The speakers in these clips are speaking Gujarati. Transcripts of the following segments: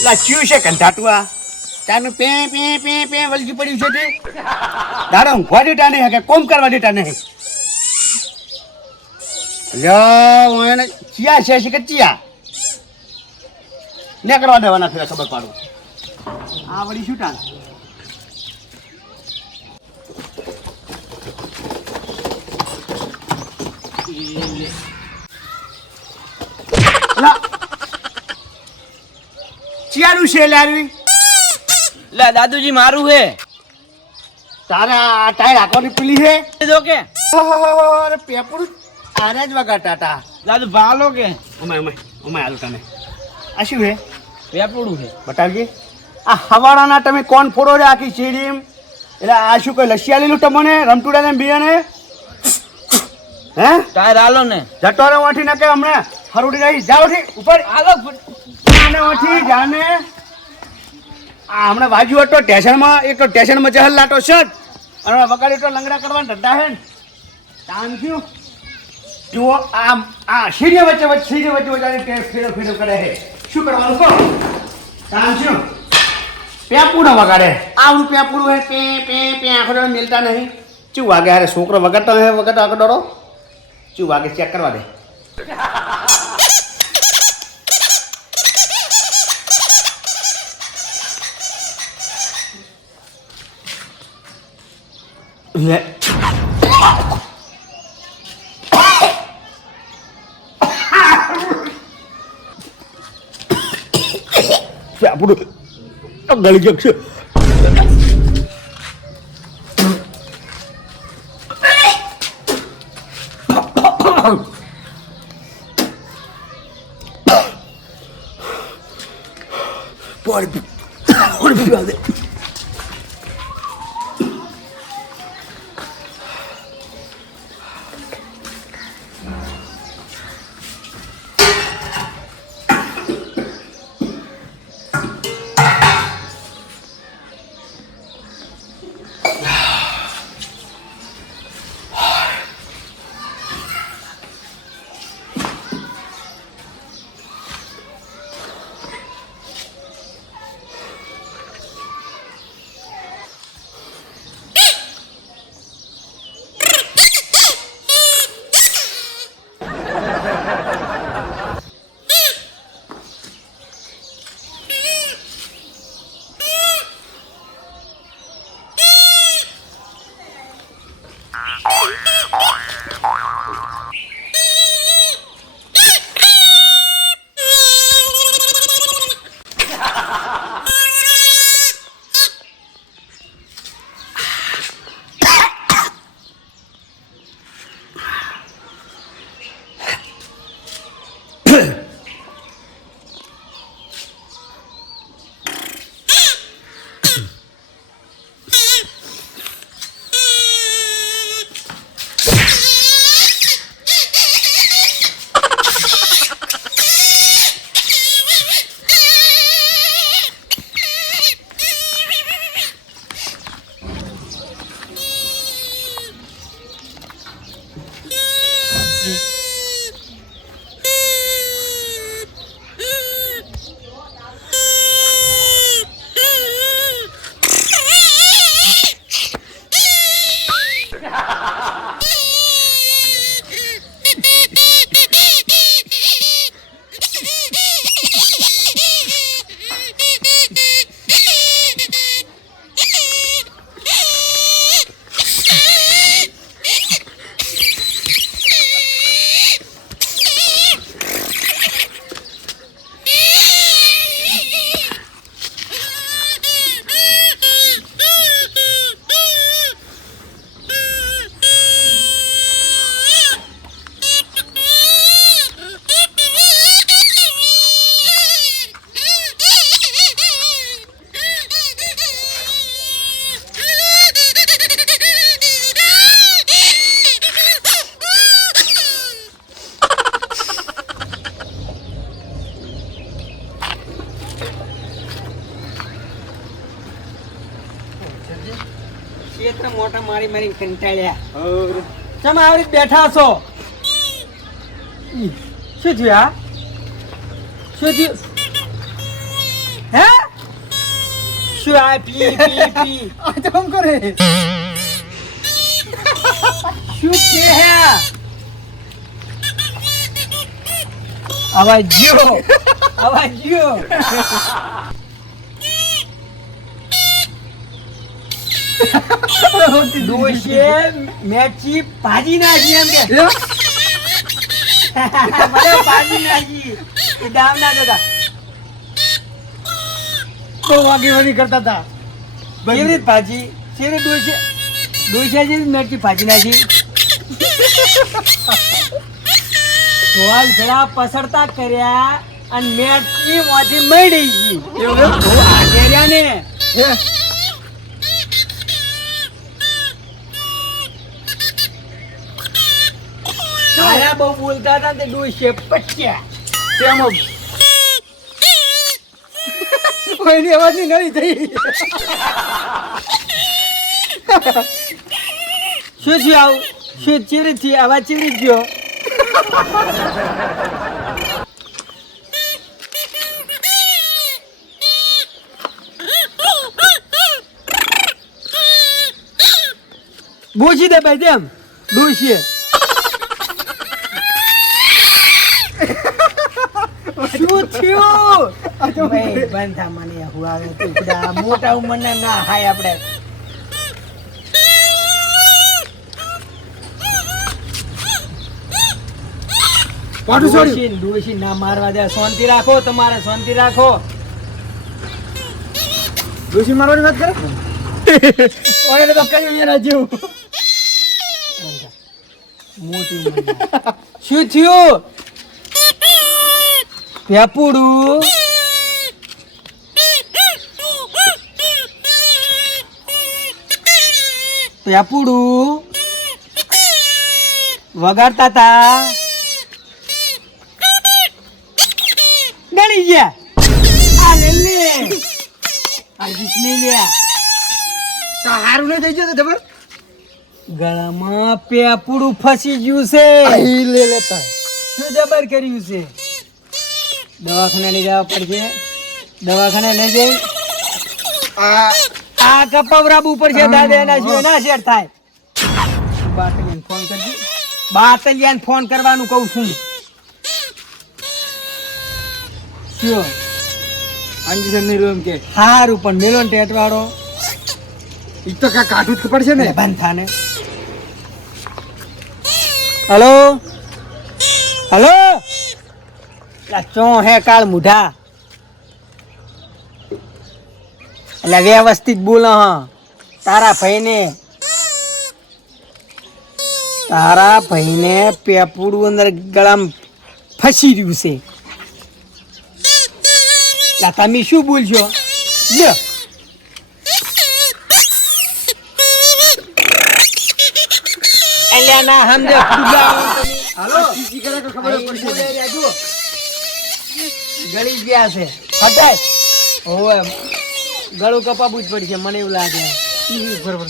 લાચ્યું છે કંટાટુઆ તાનું પે પે પે પે વલકી પડ્યું છે તે દાડા ઊંઘવા દેતા નહીં કે કોમ કરવા દેતા નહીં લ્યો એને ચિયા છે કે ચિયા ને કરવા દેવાના ફેર ખબર પાડું આ વળી શું ટાણ ચિયારું છે લારવી લે દાદુજી મારું હે તારા ટાયર આખવાની પેલી છે જો કે અરે પેપર આરે જ વગર ટાટા દાદુ ભાલો કે ઉમાય આલુ તને આ શું હે વેપડું છે બતાવજે આ હવાડાના તમે કોણ ફોડો રે આખી શેરીમ એટલે આ શું કોઈ લસ્સી આલેલું તમને રમટુડા ને બિયાને હે ટાયર હાલો ને જટો રે વાઠી નાખે હમણાં હરુડી રહી જાઓ ઠી ઉપર હાલો જાને વાઠી જાને આ હમણાં વાજુ હતો સ્ટેશનમાં એક તો સ્ટેશનમાં જહલ લાટો શટ અને વગાડી તો લંગડા કરવાના ધંધા હે ને તાન થયું જુઓ આ સીડીઓ વચ્ચે ફેરો કરે છે શું કરવાનું કહો તાન થયું પેપુડો વગાડે આવડું પેપુડું હે પે પે પે આખો મિલતા નહીં ચું વાગે અરે છોકરો વગાડતો હે વગાડતો આગળ ડરો ચું વાગે ચેક કરવા દે લે પેપુડો ગળી ગયો છે પાણી પીવા દે ક્ષેત્ર મોટા મારી કંટાળ્યા ચમ આવડી બેઠા છો શું થયું આ શું થયું હે શું આ પી પી પી આ તો કેમ કરે શું છે હે અવાજ જ્યો ડોશીએ મેચી ભાજી નાખી એમ કે મને ભાજી નાખી એ દામ ના દેતા તો વાગી કરતા હતા કેવી રીત ભાજી શેરે ડોશિયા જેવી મેચી ભાજી નાખી સવાલ જરા પસરતા કર્યા અને મેચી માંથી મળી ગઈ એવું આઘેર્યા ને આયા બહુ બોલતા હતા તે ડોશીએ પચ્યા તેમાં કોઈની અવાજ ની નડી થઈ શું થયું આવું શું ચીરી થી આવા ચીરી ગયો બોજી દે ભાઈ તેમ ડોશીએ શું થયું ભાઈ બંધ થા મને હું આવે તું બધા મોટા ઉંમરના ના હાય આપણે પાટું છોડ્યું ડોશી ના મારવા દે શાંતિ રાખો તમારે શાંતિ રાખો ડોશી મારવાની વાત કરે ઓય તો કઈ મેરા જેવું મોટી ઉંમરના. શું થયું પેપુડું વગાડતા તા ગળી ગયા આ લે આ જીતની લે તો હારું નહીં થઈ ગયું તો ખબર ગળામાં પેપુડું ફસી ગયું છે અહીં લે લેતા શું જબર કર્યું છે દવાખાને લઈ જવા પડશે દવાખાને લઈ જઈ આ કપવરાબુ ઉપર છે દાદા એના સિવાય ના સેટ થાય બાટલિયાને ફોન કરજો બાટલિયાને ફોન કરવાનું કહું છું શું અંજીસન ની રૂમ કે હારું પણ મેલો ને ટેટવાળો ઈ તો કા કાઠું જ પડશે ને બંધ થાને હલો હલો ચો હે કાળ મુઢા એટલે વ્યવસ્થિત બોલ હા તારા ભાઈને પેપુડું અંદર ગળામાં ફસી રહ્યું છે એટલે તમે શું બોલશો લ્યો એટલે ના સમજે હાલો ઈ કરે તો ખબર પડશે ગળી ગયા છે હટાય ઓવે ગળું કપાવું જ પડશે મને એવું લાગે બરાબર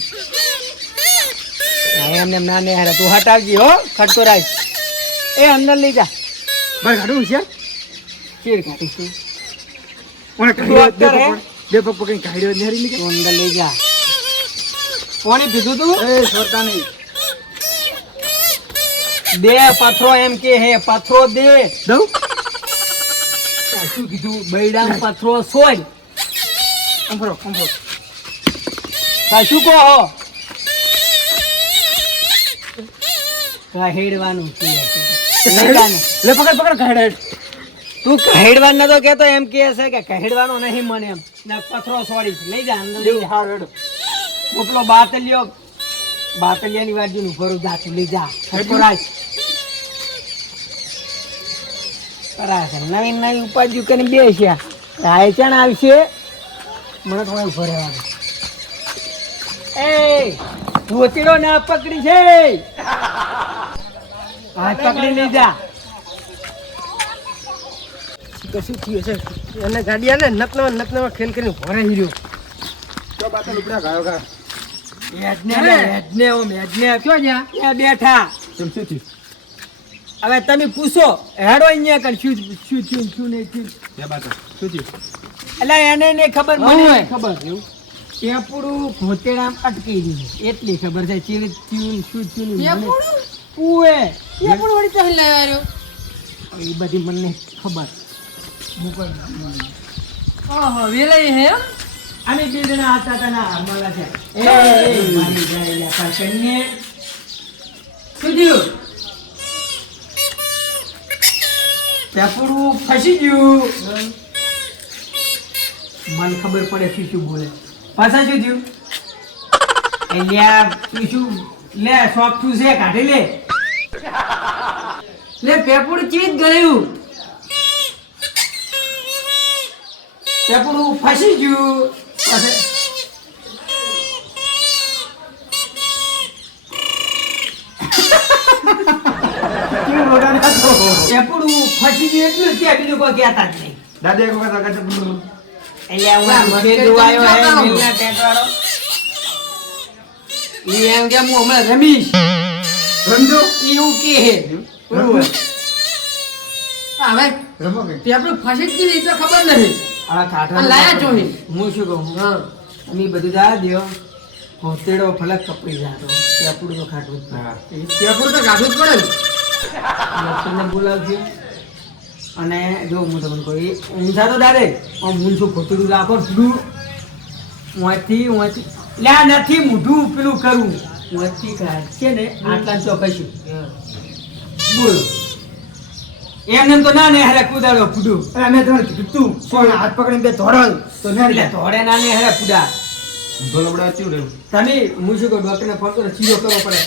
હા એમને ના ને હારે તું હટાવજી હો ખટતો રાખ એ અંદર લઈ જા ભાઈ કાઢું છે ચીર કાઢી છે ઓને તું અત્યારે હે? બે પપ્પા કઈ કાઢ્યો નેરી ની તું અંદર લઈ જા કોણે પીધું તું એ છોડતા નહીં દે પથરો એમ કે હે પથરો દે દઉં શું કીધું બૈડામ પથરો સોય કમ્ફરો શું કહો કહેડવાનું છે લઈ જા ને. લે પકડ કાઢે તું કહેડવા નતો કેતો એમ કે છે કે કહેડવાનો નહીં મને એમ ના પથરો સોડી લઈ જા અંદર લઈ જા હાર હેડો મોકલો બાટલિયાની બાજુ નું ભરું જા તું લઈ જા ખટકો રાખ કરાશે નવી ઉપાધિ કરીને બેસ્યા રાયચાણ આવશે મને થોડા ઉભો રહેવાનું એ ધોતીડો ના પકડી છે હાથ પકડી લઈ જા કશું થયું છે એને ગાડી આલે નકનામાં ખેલ કરીને ભરે હીર્યો તો બાતા લુકડા ગાયો ગા મેજને ક્યાં જ્યાં ત્યાં બેઠા શું થયું હવે તમે પૂછો હેડો અહીંયા કર શું થયું શું નહીં થયું બે બાતા શું થયું એટલે એને ને ખબર હોવે. મને ખબર પેપડું ભોતેડામ અટકી દીધું એટલી ખબર છે ચીલી ચીલી શું ચીલી પેપડું? ઉએ પેપડું વળી ચાલી લાવ્યા રહ્યો. એ બધી મને ખબર ઓહો, વેલાઈ હે એમ? અમે બે જણા હતા તને હારમાલા છે મારી જાયેલા પાછળને શું થયું? પેપડું ફસી ગયું મને ખબર પડે શું શું બોલે પાછા શું થયું એટલે તું શું લે શોખ તું છે કાઢી લે લે પેપડું ચીજ ગળ્યું. પેપડું ફસી ગયું પાછળ પેપડું ફસી ગયું એટલું ત્યાં બીજું કોઈ કહેતા જ નહીં દાદા એક વખત આગળ તો એટલે હું આ મગે જોવાયો હે મિલના ટેટવાળો ઈ એમ કે હું હમણાં રમીશ રમજો ઈ એવું કે હે બરોબર હા ભાઈ, રમો કે પેપડું ફસી જ ગયું એ તો ખબર નથી. આ કાઢવા લાયા છો હે? હું શું કહું હા. અમે બધું જા દ્યો હોતેડો ફલક કપડી જાતો પેપડું તો ખાટવું જ હા પેપડું તો કાઢવું જ પડે ને. ડૉક્ટરને બોલાવજો અને જો હું તમને કહું એ ઊંઝા તો દાદે હું શું ખોટું રાખો છું ઓયથી લે નથી મોઢું પેલું કરું ઓયથી છે ને આટલા ચોકશું બોલો એમને તો ના ને હરે કુદાડો કુડું અમે તમને કીધું તું કોણ હાથ પકડીને બે ધોરણ તો ને એટલે ધોડે ના ને હરે કુદા ધોલબડા ચીવ રે તમે હું શું કહું ડૉક્ટરને ફોન કરો ચીરો કરવો પડે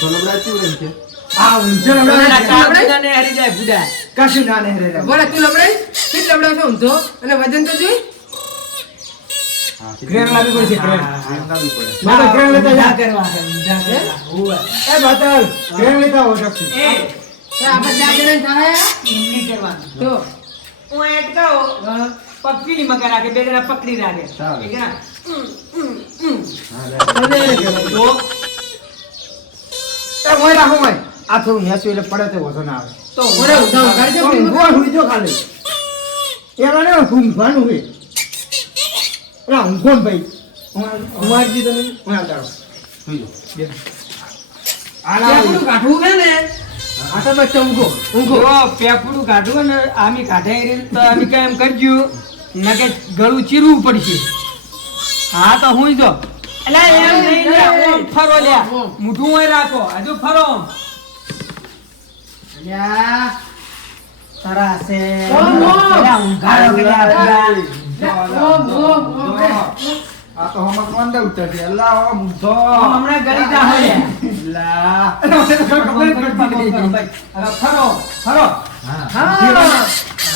ધોલબડા ચીવ રે છે આ ઊંઝો કાપડા ને હરી જાય બુડા કશું ના ને રે બોલે તું લબડાઈ? કેટલી લબડાવ છો ઊંધો? અને વજન તો જોઈ. ક્રેન લાવી પડશે ક્રેન હા. લાવી પડે ના, બાબા ક્રેન લેતા જા કરવા છે, ઊંઝા કરવા. હોવે. એ બાતલ ક્રેન લેતા આવો શક્તિ એ તો આપણે ચાર જણા થાય. એમની કરવાનું તો હું અટકાવો પકડી મગર રાખે બે જણા પકડી રાખે ચાલે. એક જણા અને એ મોય રાખો મોય આ થોડું નેસું એટલે પડે તો વધો ના આવે તો ઓરે ઊંધો ઉઘાડી દો. ઊંઘવા હુઈ જો ખાલી એલા ને ઊંઘવાનું હોય એલા ઊંઘો ને ભાઈ ઊંઘવાજી તમે હું આવતાડો હુઈ જો બે પેપડું કાઢવું છે ને આ તો બસ ઊંઘો ઊંઘો. જો પેપડું કાઢવું ને આમી કાઢે તો આમી કઈ એમ કરજો નકે ગળું ચીરવું પડશે હા તો હું જો એટલે એમ નહીં લે, ઓમ ફરો લે મૂઠું હોય રાખો હજુ ફરો ઓમ. અલ્યા તારા છે ઓમ, ઓમ. અલ્યા ઊંઘાડો કે લ્યા બધા. આ તો હમણાં કોણ દે ઉતર છે અલ્લા ઓ મુઢો ઓમ હમણાં ગળી જા હોય લા હવે ફરો ફરો હા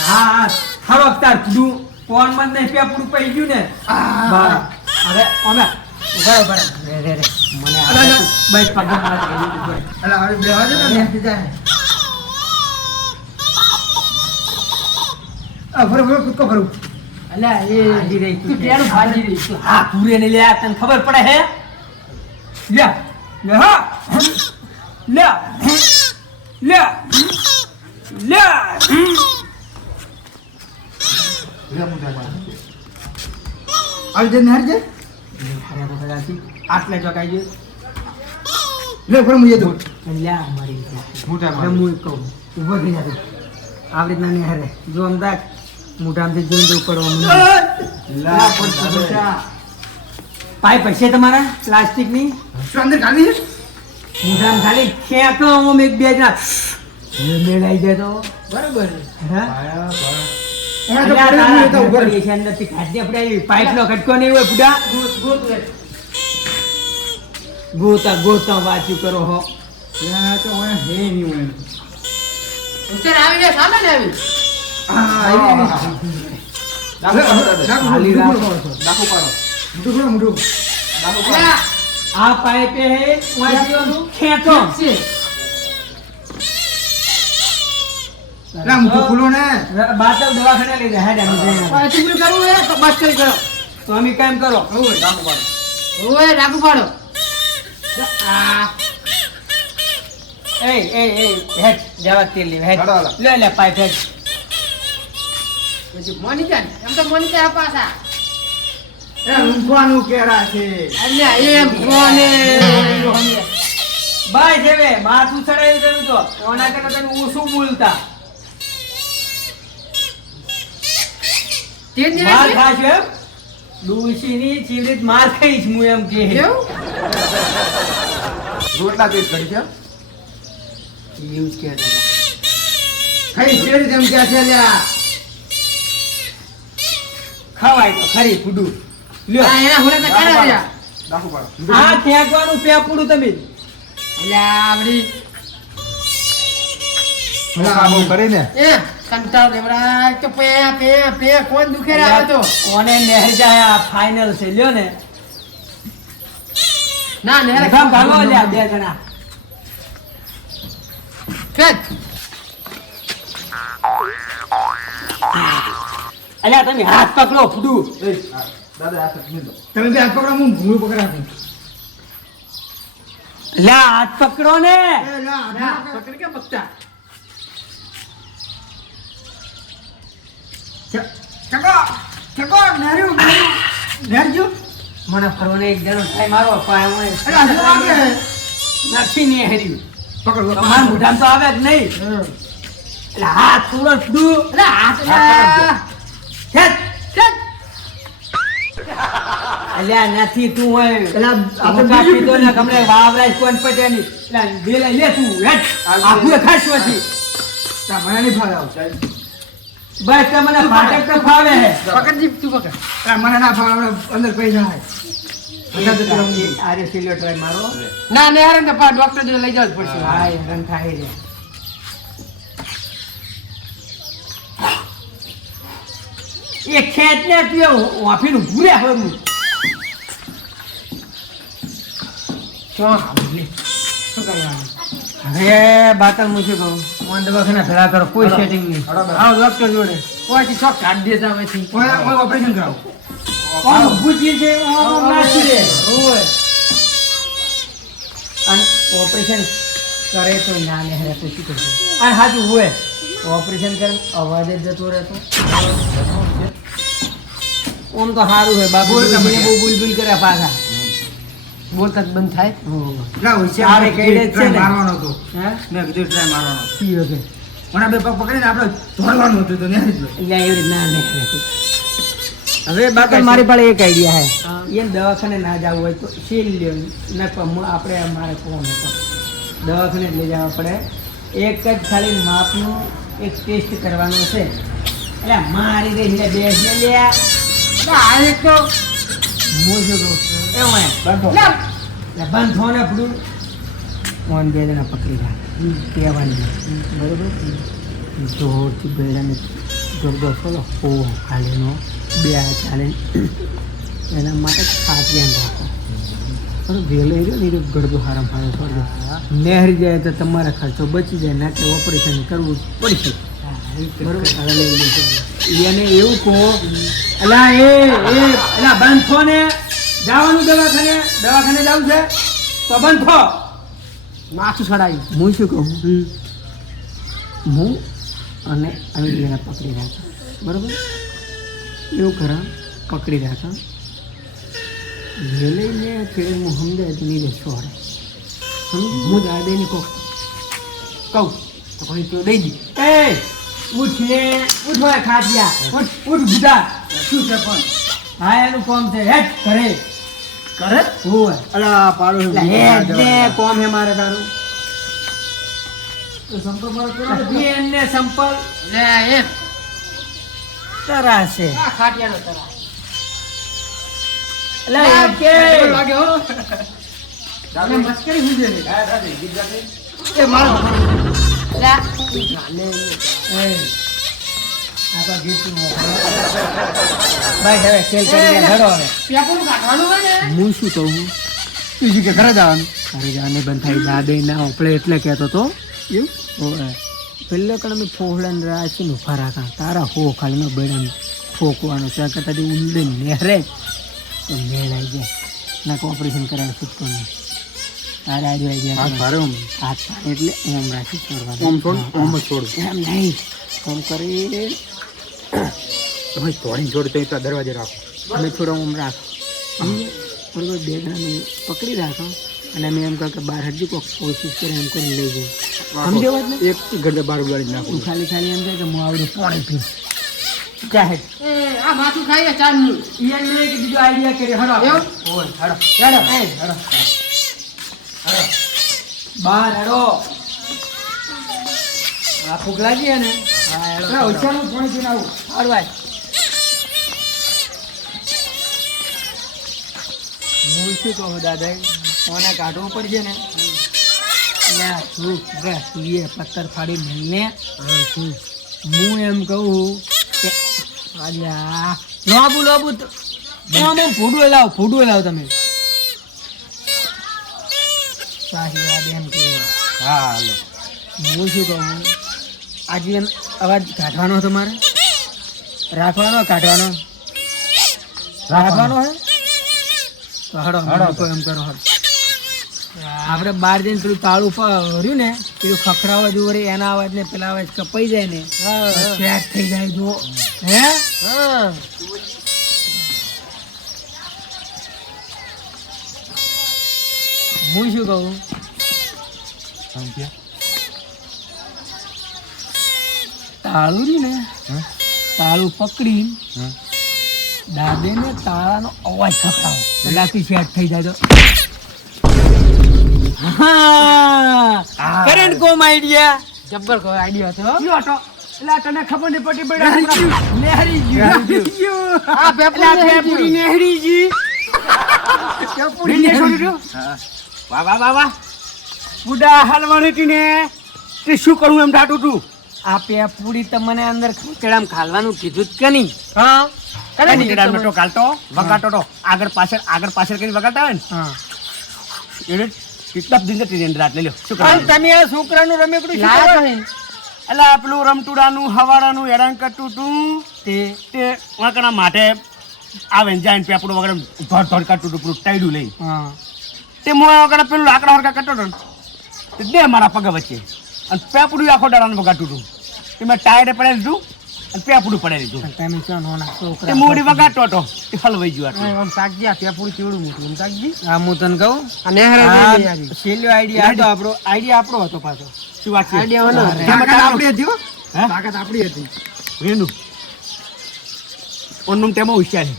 હા ફરો તાર કીધું કોણ મન નહીં પેપડું પડી ગયું ને બસ હવે અમે ઉભા ઉભા રે રે રે મને આ બસ પગ અલ્લા હવે બેહવા દે ને બેસી જાય આ ફરો ફરો કૂદકો ફરું અલ્યા એ હાજી રહી તું કેનું હાજી રહી તું હા પૂરે ને લે તને ખબર પડે હે લે લે હા લે લે લે લે મુઢા માં આવી જને હરજે અરે તો કદાચી આટલે ચોકાઈ ગયો લે ફરો મુજે દો અલ્યા મારી મુઢા હવે હું કહું ઊભો થઈ જા તું. આવી રીતના નહીં હારે જો અમદાવાદ મોઢામાંથી જોઈને જવું પડવા મને લા પણ પાઇપ હશે તમારા પ્લાસ્ટિકની શું અંદર ખાલી છે મોઢામાં ખાલી ખેંચો આમ એક બે જણા મેળાઈ જાય તો બરોબર છે. હા હમણાં તો પડ્યું નહીં તો ઉભો રહે. છે અંદરથી ખાધી આપણે આવી પાઇપનો ખટકો નહીં હોય પૂડા ગોતા વાંચ્યું કરો હો ત્યાં તો હોય હે નહીં હોય ઉત્તર આવી જાય સામે ને આવી. ખાલી રાખો છો. અલા, આ પાઇપે હે વાંચ્યું ખેંચો છે. બાતલ દવાખાને લઈ જાય હેડ અમે જઈને. આ ચૂકલું કરવું હે તો બસ કરી કરો. તો અમે કેમ કરો ઓય રાખુ પાડો. આ એ હેડ જવા તેલ લે હેડ હાલો, હાલો. લે લે પાઇપ હેડ પછી મોનિકા ને એમ તો મોનિકા આ પાછા એ ઊંઘવાનું કેરા છે અલ્યા એમ કોને ભાઈ જેવે માથું ચડાવી દેવું તો ઓના કરતા તમે ઓછું બોલતા તે દિને માર ખાશો એમ ડોશીની ચીવરીત માર ખાઈશ હું એમ કે એવું રોટલા પેટ કરી છે એવું જ કહેતા હતા. કઈ શેર જેમ કે છે લ્યા ખવાય તો ખરી ફૂડું લ્યો આ એના હોલે તો કરે રહ્યા દાખુ પાડો આ ફેંકવાનું પેપડું તમે અલ્યા આવડી કામ કરીને એ કંટાળ દેવરા તો પે પે પે કોણ દુખે રહ્યા તો ઓને નહેર જાય આ ફાઇનલ છે લ્યો ને ના ને કામ ભાગો લ્યા બે જણા ખેત અલ્યા તમે હાથ પકડો ફૂડું દાદા આ તક દો તમે બે હાથ પકડો હું ભૂલ પકડા લ્યા હાથ પકડો ને ના પકડ કે પકતા ચકો નહેર્યું નહેરજો મને ફરવાને એક જણો થાય મારો પાય હું અરે આ શું આવે નથી ને હર્યું પકડો તમારા મોઢામાં તો આવે જ નહીં એટલે હાથ પૂરો ફૂડું અરે હાથ ખેંચ. ખેત અલ્યા નથી તું હોય પેલા આપણે પીધો ને ગમને વાવરાજ કોણ પટે ની એટલે વેલા લે તું હેટ આખું ખાસ પછી મને નહીં ફાવે આવું બસ તમને ફાટક તો ફાવે હે પકડજી તું પકડ મને ના ફાવે અંદર પૈસા હોય આરે સિલો ટ્રાય મારો ના ને યાર ને પા ડોક્ટર જોડે લઈ જવું જ પડશે હા હેરાન થાય રે એ ખેંચ ને પીઓ વાફીનું ભૂરે હરું શું આવડે શું કરવાનું હવે બાતલ હું શું કહું મોન દવાખાના ભેળા કરો કોઈ સેટિંગ નહીં આવો ડોક્ટર જોડે કોઈ ચોક કાઢ દેતા પછી ઓપરેશન કરાવો કોણ ભૂજી છે આમ નાખી દે ઓય અને ઓપરેશન કરે તો ના ને હરે પછી કરજો આ હાજુ હોય ઓપરેશન કરે અવાજ જ જતો રહેતો ઓમ તો સારું હોય બાબુ તમને બહુ બુલબુલ કરે પાછા બોલતા જ બંધ થાય ના હોય છે આરે કઈ દે છે ને. મારવાનો હતો હે મેં કીધું ટ્રાય મારવાનો સી ઓકે મને બે પગ પકડીને આપણે ધોરવાનું હતું તો નેહરી જ લો અહીંયા એવી રીત ના નહીં હવે બાકી મારી પાસે એક આઈડિયા હે એમ દવાખાને ના જવું હોય તો સીલ લ્યો ન આપણે અમારે કોણ હતો દવાખાને જ લઈ જવા પડે એક જ ખાલી માપનું એક ટેસ્ટ કરવાનો છે એટલે મારી દે એટલે બેસને લે આ એક તો હું શું કહું એવું હે બંધો લે એટલે બંધ થો ને પડું ફોન બે જણા પકડી રાખે કહેવાની બરોબર જોરથી બેડાને ગરદો ખોલો ઓ ખાલીનો બે આ ચાલે એના માટે ખાસ ધ્યાન રાખો પણ વહેલો રહ્યો ને એ ગરદો હારામ હારો કરજો નહેરી જાય તો તમારા ખર્ચો બચી જાય ના કે ઓપરેશન કરવું પડશે બરોબર હવે લઈ લેજો એને એવું કહો અલા અલા બંધ થો ને જવાનું દવાખાને જવું છે તો બંધ થો માથું ચડાવી હું શું કહું હું અને અમીને પકડી રાખા બરાબર એવું કરા પકડી રાખા લઈને ફેર હું સમજાય તો નહીં રહેશો અરે હું દાદાને કહું તો પછી તો દઈ દી એ ઉઠને ઉઠવા ખાટિયા ઉઠ બુધા શું છે પણ હા એનું કોમ છે હેટ કરે કરે હોય અલા પાડો હેટ ને કોમ હે મારે તારું સંપર્ક મારો એને સંપલ લે એ તરાશે આ ખાટિયાનો તરા એટલે કે લાગે હો દાદા મસ્કરી હુજે ને હા દાદા ગીત ગાતે એ મારો લે આ તો ગીત ભાઈ હવે ખેલ કરીને ઘડો હવે પેપરું કાઢવાનું હોય ને હું શું કહું બીજી કે ઘરે જવાનું અરે જાને બંધ થઈ દાદે ના ઉપડે એટલે કહેતો તો એવું પહેલે કણ અમે ફોહડાને રાખીને ઉભા રાખા તારા હો ખાલી બેડાને ઠોકવાનું ત્યાં કરતાં જે ઊંડે નહેરે તો મેળ આવી જાય ના ઓપરેશન કરાવે છૂટકો નહીં તારે આજે આવી જાય હાથ ભારે ઓમ હાથ પાડે એટલે એમ રાખી છોડવાનું ઓમ છોડ ઓમ જ છોડ એમ નહીં ઓમ કરી તમે તોડીને છોડો તો એટલા દરવાજે રાખો અમે થોડો આમ રાખો બરોબર 2 જણાને પકડી રાખો અને અમે એમ કહો કે બહાર હજી કોઈક કોશિશ કરે એમ કરીને લઈ જઈએ સમજો વાત ને એક ઘરે બહાર ઉગાડી નાખો ખાલી એમ કહે કે હું આવડે પાણી પી ચાહે આ માથું ખાઈએ ચાંદનું ઈયન ને કે બીજો આઈડિયા કરે હડો એવું? ઓય હડો હડો હડો બહાર હડો આ ફૂગલા છે ને હા હડો ઓછાનું પાણી પીને આવું હડવાય હું શું કહું દાદા કોને કાઢવું પડશે ને તું એ પથ્થર ફાડી લઈને હું એમ કહું કે અલ્યા લોબુ ફૂડું લાવ તમે સાહિવાદ એમ કે હા હાલો હું શું કહું આજે અવાજ કાઢવાનો તમારે રાખવાનો કાઢવાનો રાખવાનો હે તો હડો હડો એમ કરો હડો આપણે બહાર જઈને પેલું તાળું ભર્યું ને પેલું ખખડાવા જેવું રે એના અવાજ ને પેલા અવાજ કપાઈ જાય ને સેટ થઈ જાય જો હે હું શું કહું તાળું રહ્યું ને તાળું પકડી દાદે ને તાળાનો અવાજ ખખડાવો પેલાથી સેટ થઈ જાય તો કરંટ કોમ આઈડિયા જબ્બર કો આઈડિયા હતો કયો હતો એટલે તને ખબર નહીં પડી નેહરી ગયું આ પેપડી નેહરી જી વાહ વાહ વાહ વાહ બુડા હાલવાની હતી ને તે શું કરું એમ ધાતું તું આ પેપુડી તમને અંદર ખીચડામાં ખાલવાનું કીધું જ કે નહીં હા તો કાલતો વગાડતો તો આગળ પાછળ કરીને વગાડતા હોય ને હા એને કેટલા દિન ટ્રેન રાત લઈ લો શું પણ કરવાનું? તમે આ છોકરાનું રમેકડું શું લાયા કરો? તો નહીં. એટલે આ પેલું રમતુડાનું હવાડાનું હેરાન કરતું તું તે વાંકણા માટે આવે ને જાય ને પેપડું વગર ધોડ કરતું હતું પેલું ટાઈડું લઈ હા તે મોં વગર પેલું લાકડા હરકા કરતો હતો ને તે બે મારા પગ વચ્ચે અને પેપડું આખો દાડાનું વગાડતું હતું તે મેં ટાયરે પડે લીધું અને પેપડું પડે લીધું પણ તમે શું નાના તે છોકરા મોડી વગાડતો હતો તે હલવાઈ ગયું આટલું. આમ શાકજી આ પેપડી કેવડું મોટું એમ શાકજી આ હું તને કહું આ નેહરા આ જેવી યારી. છેલ્લો આઈડિયા હતો આપણો હતો પાછો શું વાત છે? આઈડિયા વાળો. તાકાત આપણી હતી હો. હે? તાકાત આપણી હતી. વેનું ઓનનું તેમાં હોશિયાર છે.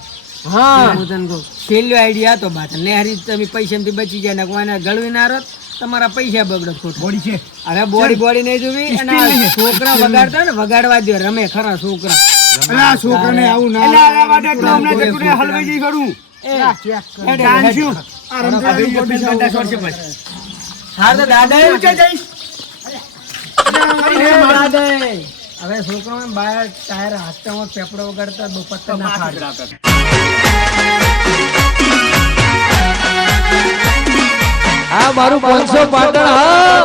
હા હું તને કહું છેલ્લો આઈડિયા હતો બાત નેહરી તમે પૈસામાંથી બચી જાય ને કોઈને ગળવી ના રત તમારા પૈસા બગડત ખોટા બોડી છે અરે બોડી નહીં જોવી અને આ છોકરા વગાડતા ને વગાડવા દો રમે ખરા છોકરા અલા, છોકરાને આવું ના એટલે આ માટે તો હમણાં જતું રહે, હલવાઈ જઈ ખરું. ડાન્સ્યું. આ ભાઈ પોતે ગંદા છોડ છે બસ. હા તો દાદા ઊંચે જઈશ. દાદા હવે છોકરો બહાર ટાયર હાથમાં પેપડો વગાડતા બહુ પત્તર ના ફાડે આ મારું 500 પાટણ હા